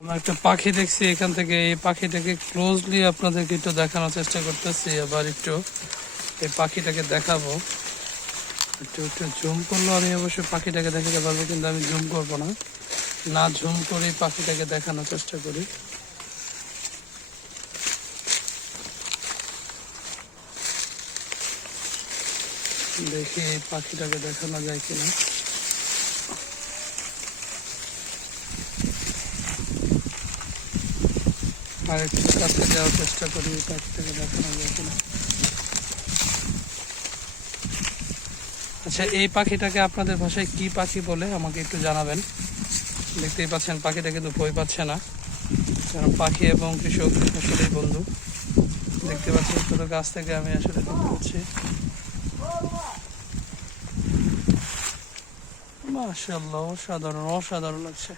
আমরা একটা পাখি দেখছি এখান থেকে, এই পাখিটাকে ক্লোজলি আপনাদেরকে একটু দেখানোর চেষ্টা করতেছি। আবার একটু এই পাখিটাকে দেখাবো, একটু একটু জুম করলেও আমি অবশ্যই পাখিটাকে দেখাতে পারবো, কিন্তু আমি জুম করবো না, না জুম করে পাখিটাকে দেখানোর চেষ্টা করি। দেখি এই পাখিটাকে দেখানো যায় কিনা। আর একটু কাছে যাওয়ার চেষ্টা করি, পাখিটাকে দেখানো যায় কিনা। আচ্ছা, এই পাখিটাকে আপনাদের ভাষায় কি পাখি বলে আমাকে একটু জানাবেন। দেখতেই পাচ্ছেন পাখিটা কিন্তু ভয় পাচ্ছে না, কারণ পাখি এবং কৃষক আসলেই বন্ধু। দেখতে পাচ্ছেন ছোট গাছ থেকে আমি আসলে দেখতে পাচ্ছি। মাশাআল্লাহ, অসাধারণ অসাধারণ লাগছে।